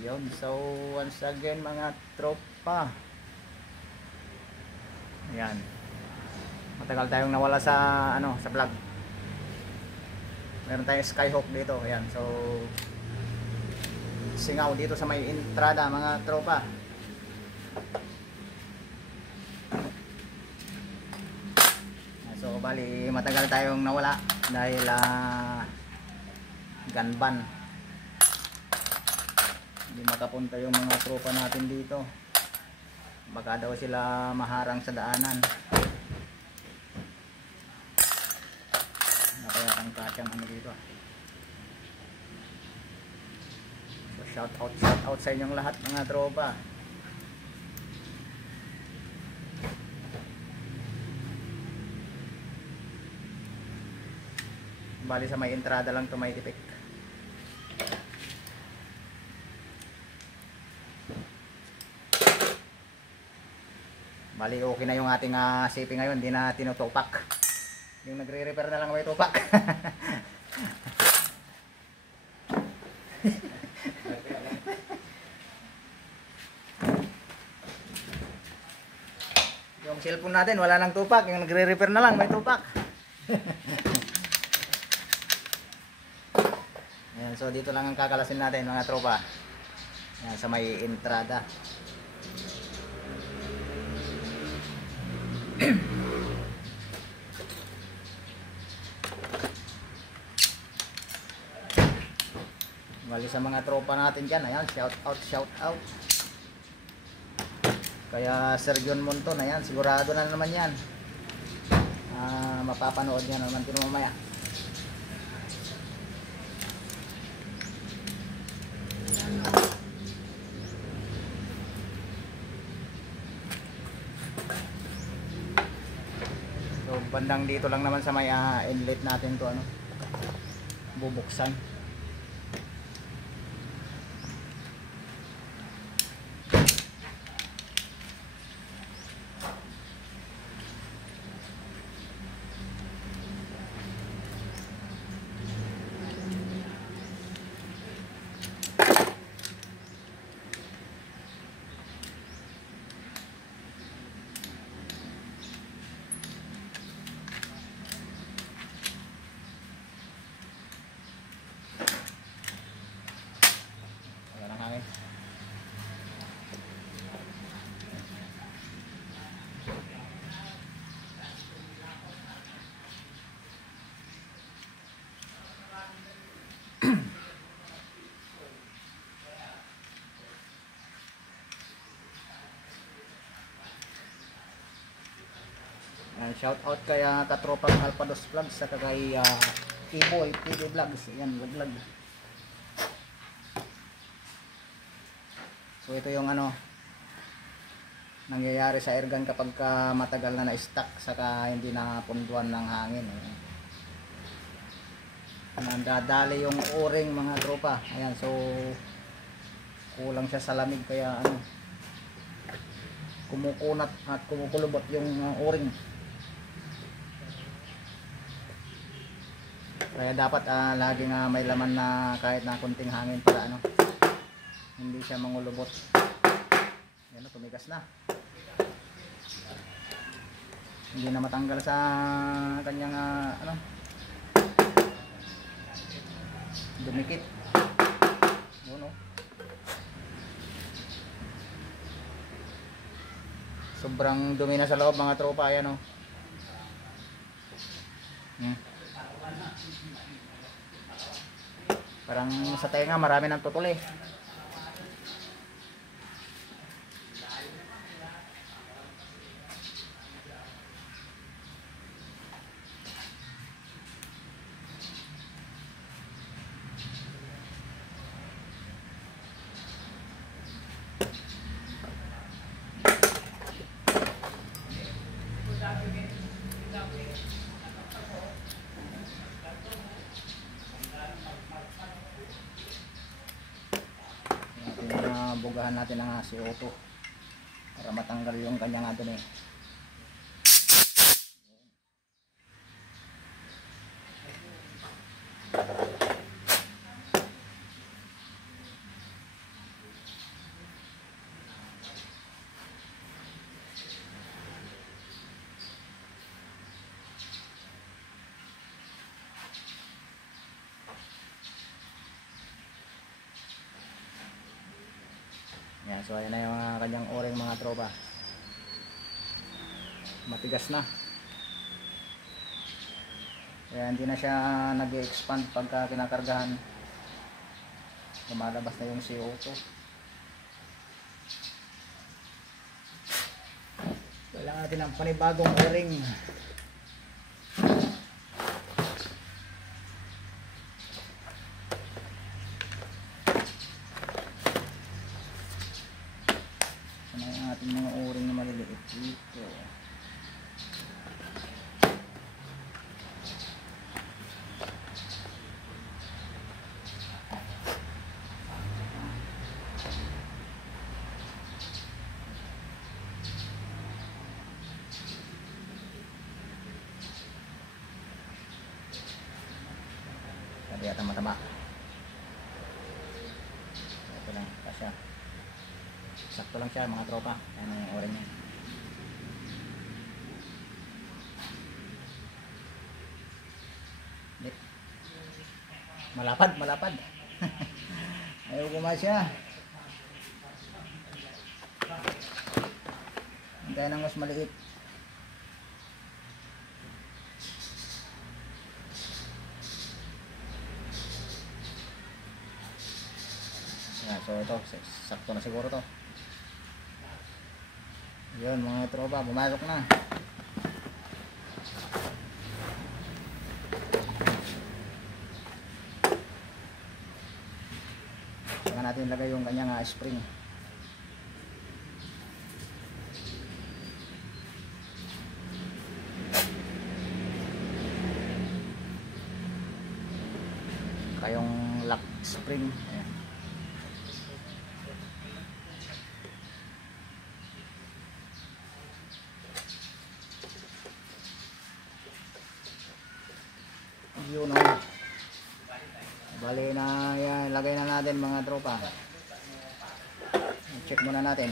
Yun, so once again mga tropa. Ayan. Matagal tayong nawala sa sa vlog. Meron tayong skyhawk dito. Ayan, so singaw dito sa may entrada mga tropa. So bali matagal tayong nawala dahil ganban. Hindi makapunta yung mga tropa natin dito. Baka daw sila maharang sa daanan. Kaya ang kasyang dito. So shout out sa inyong lahat mga tropa. Bali sa may entrada lang to may tipik. Bali okay na yung ating safety ngayon, hindi na tinutupak. Yung nagre-repair na lang may tupak. Yung cellphone natin wala nang tupak, yung nagre-repair na lang may tupak. Ayan, so dito lang ang kakalasin natin mga tropa. Ayan, sa may entrada. Bali sa mga tropa natin dyan, ayan, shout out. Kaya Sir John Monton, ayan, sigurado na naman yan. Mapapanood niya naman ito mamaya. So bandang dito lang naman sa may inlet natin to bubuksan. Shout out kay katropang Alpados Vlogs sa kay Kiboy TV Vlogs. Yan, vlog. So ito yung nangyayari sa airgun kapag matagal na na-stuck saka hindi napunduan ng hangin. Nandadali yung o-ring mga tropa. Ayan, so kulang siya sa lamig kaya kumukunat at kumukulubot yung o-ring. Kaya dapat laging may laman na kahit na kunting hangin para hindi siya mangulubot. Yan, tumigas na. Hindi na matanggal sa kanyang dumikit. Yun, sobrang dumi na sa loob mga tropa. Ayan parang sa tenga marami nang tutuli. Bugahan natin ang CO2 para matanggal yung kanyang dumi. Ayan, so ayan na yung kanyang o-ring mga tropa. Matigas na. Kaya hindi na siya nag-expand pagka kinakargahan. Lumalabas na yung CO2. Kailangan natin ng panibagong o-ring. Ano yung ating mga o-ring na maliliit dito. Sabi yata mataba. Ito lang, kasya. Sakto lang siya mga tropa. Ayan yung o-ring niya. Malapad, malapad. Ayaw kumasya. Hintay ng mas maliit. So ito, sakto na siguro to. Yun mga tropa, pumasok na. Saka natin ilagay yung kanyang spring. Kayong lock spring. Ayan. Yun o. Bali na yan, lagay na natin mga tropa. Check muna natin.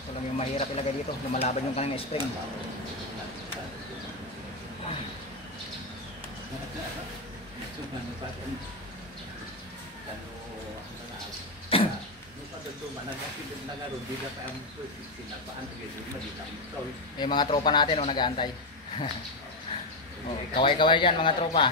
Ito lang yung mahirap ilagay dito, lumalaban yung kanyang spring. Yung mga tropa natin nag-aantay. Oh, kaway-kaway dyan mga tropa.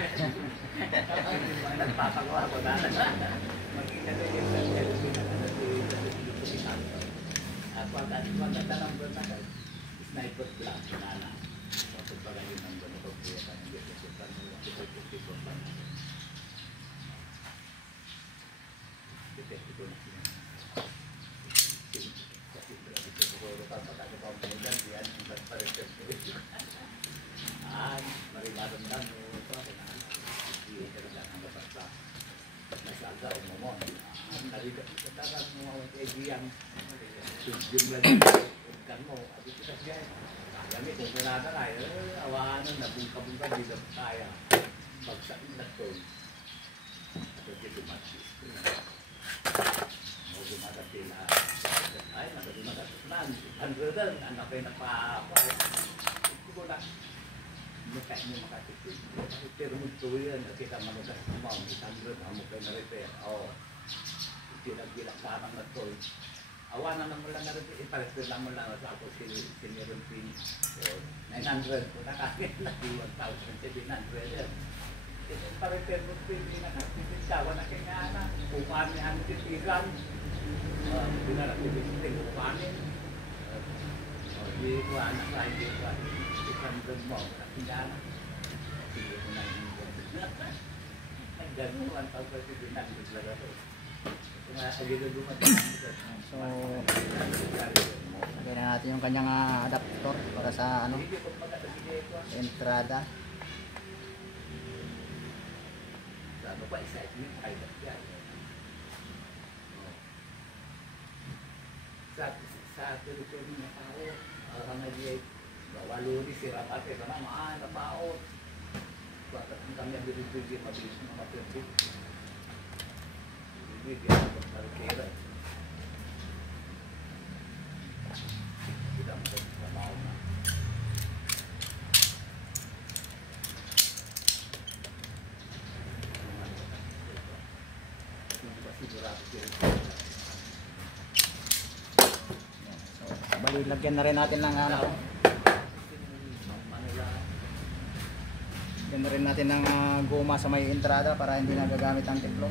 Awanan naman lang na rin, iparesto lang mo lang sa ako senior pin. 900 po na kami, naki 1,700 yan. Iparesto mo pin, nakasisawa na kaya nga na, kung ang titigan, pinarapibisting kung kami. Di ko anak sa hindi ko, 600 mo, nakaya na. Sige ko 900. Nagdano 1,700 lang ako. So lagay na natin yung kanyang adapter para sa entrada. sa territory na tao. Ang nag-iay, waluri, sirapate, sana maan, napaot. Bakit ang kami ability, mabilis na mapirpit. Hindi, di ako pagkarikera. Hindi mo trabaho na. Hindi ba sigurado Bali, lagyan na rin natin ng ano. Lagyan na rin natin ng goma sa may entrada para hindi nagagamit ang tiklong.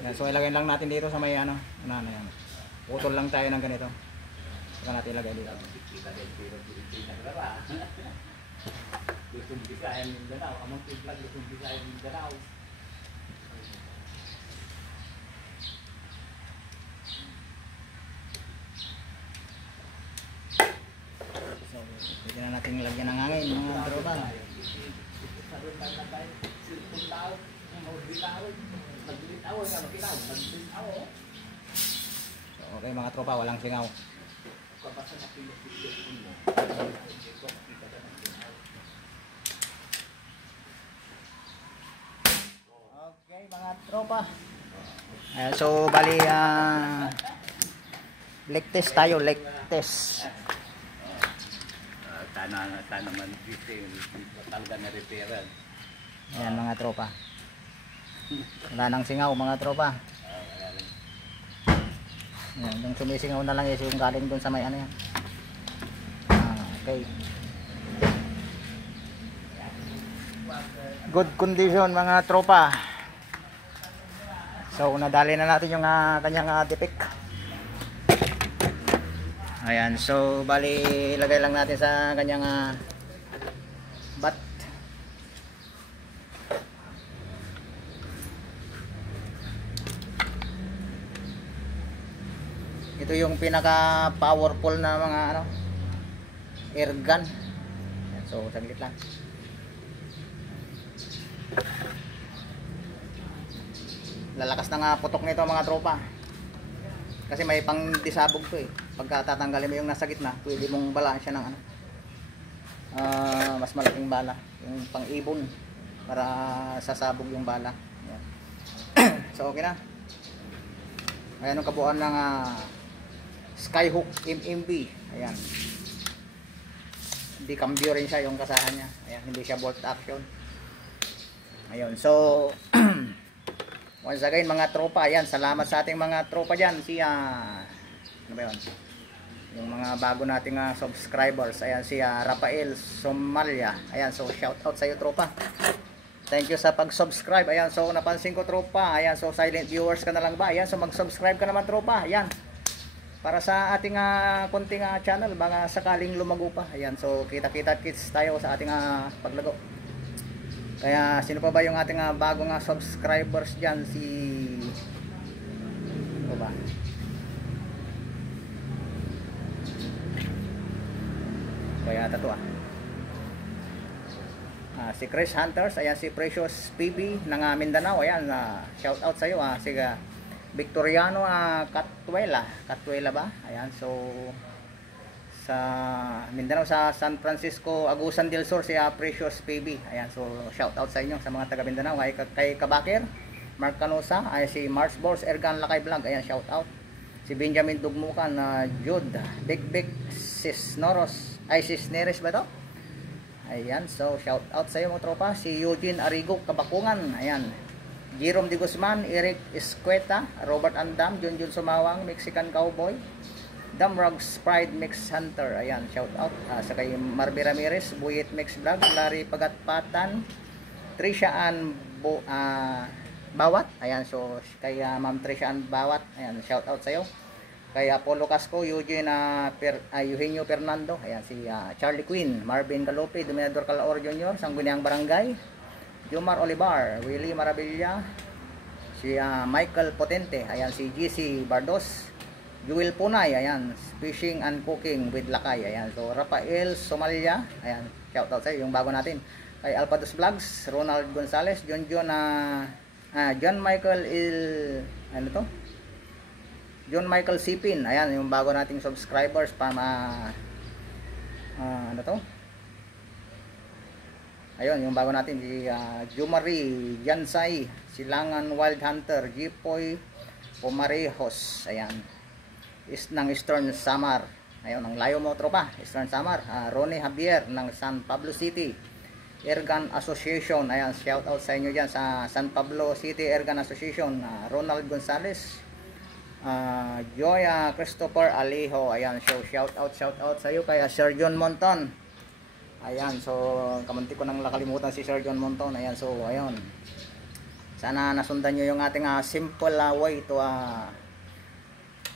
Yan, so ilagay lang natin dito sa may ano yan. Putol lang tayo ng ganito. Saka natin ilagay dito. Lutong Bisayan Mindanao, amang tiblag Lutong Bisayan Mindanao. So, pwede na natin lagyan ng hangin mga tropa. Sa doon na tayo, silpong tao, magbitaw, magbitaw, magbitaw. So, okay mga tropa, walang singaw. Kapasa na pinag-silpong mo. Okay mga tropa. Ayan, so bali lake test tayo, lake test. Sana man dito talaga na-repairan. Ayan mga tropa. Wala nang singaw mga tropa. Ayan, yung sumisingaw na lang is yung galing dun sa may ano yan. Okay. Good condition mga tropa. So nadali na natin yung kanyang dipik. Ayan, so bali ilagay lang natin sa kanyang bat. Ito yung pinaka powerful na mga ano, air gun. Ayan, so saglit lang. Lalakas na nga putok nito mga tropa. Kasi may pang disabog to eh. Pagka tatanggalin mo yung nasa gitna, pwede mong balaan siya ng ano, mas malaking bala, yung pang ibon para sasabog yung bala. Ayan. So okay na. Ayan ang kabuuan ng Skyhook MMB. Ayan. Hindi cambio rin siya yung kasahan niya. Ayan, hindi siya bolt action. Ayun, so once again mga tropa, ayan, salamat sa ating mga tropa dyan. Si ano ba yun? Yung mga bago nating subscribers. Ayan, si Rafael Somalia. Ayan, so shout out sa iyo tropa. Thank you sa pag-subscribe. Ayan, so napansin ko tropa. Ayan, so silent viewers ka na lang ba? Ayan, so mag-subscribe ka naman tropa. Ayan. Para sa ating konting channel, baka sakaling lumago pa. Ayan, so kita-kits tayo sa ating paglago. Kaya sino pa ba yung ating bagong subscribers dyan? Si ano ba? Kaya ito si Chris Hunters. Ayan, si Precious PB ng Mindanao. Ayan, shout out sa iyo. Si Victoriano Catuela ba? Ayan, so sa Mindanao, sa San Francisco, Agusan del Sur, si Precious PB. Ayan, so shout out sa inyo sa mga taga Mindanao. Kay Kabakir, Mark Canosa, ay si Mars Bors Ergan Lakay Vlog. Ayan, shout out. Si Benjamin Dugmukan, Jude, Big Cisneros, ay Cisneres ba to? Ayan, so shout out sa iyo mga tropa. Si Eugene Arigo, Kabakungan. Ayan. Jerome De Guzman, Eric Escueta, Robert Andam, Junjun Sumawang, Mexican Cowboy, Damrogs Pride Mix Hunter. Ayan, shout out sa kay Marby Ramirez, Buyet Mix Vlog, Larry Pagatpatan, Trisha Ann Bawat. Ayan, so kay Ma'am Trisha Ann Bawat. Ayan, shout out sa iyo. Kay Apollo Casco, Eugene Eugenio Fernando. Ayan, si Charlie Quinn, Marvin Calope, Dominador Calaor Jr., Sangguniang Barangay, Jomar Olivar, Willie Marabilla, si Michael Potente. Ayan, si GC Bardos, Jewel Punay. Ayan, Fishing and Cooking with Lakay. Ayan, so Rafael Somalia. Ayan, shout out sa iyo, yung bago natin. kay Alpados Vlogs, Ronald Gonzales, John Michael ano to? John Michael Sipin. Ayan, yung bago nating subscribers pa ano to? Ayun, yung bago natin si Jumari Jansay, Silangan Wild Hunter, Jipoy Pomarejos. Ayan. Ng Eastern Samar. Ayun, ang layo mo tropa, Eastern Samar. Ronnie Javier ng San Pablo City Ergan Association. Ayan, shout out sa inyo dyan sa San Pablo City Ergan Association. Ronald Gonzales, Joya Christopher Alijo. Ayan, so shout out sa iyo kay Sir John Monton. Ayan, so kamunti ko nang nakalimutan si Sir John Monton. Ayan, so ayun, sana nasundan nyo yung ating simple way to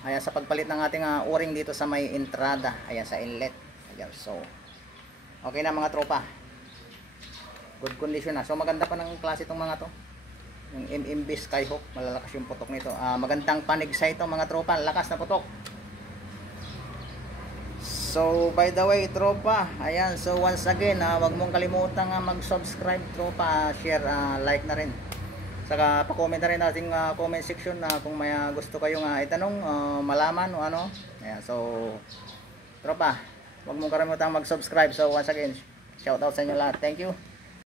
ayan, sa pagpalit ng ating o-ring dito sa may entrada, ayan, sa inlet. Ayan, so okay na mga tropa, good condition na. So maganda pa ng klase itong mga to, yung MMB Skyhawk, malalakas yung putok nito. Magandang panigsa ito mga tropa, lakas na putok. So by the way tropa, ayan, so once again, wag mong kalimutan mag-subscribe tropa, share, like na rin. Saka pa-comment na rin natin comment section kung may gusto kayong itanong, malaman o ano. Ayan, so tropa, wag mong kalimutan mag-subscribe. So once again, shout out sa inyo lahat. Thank you.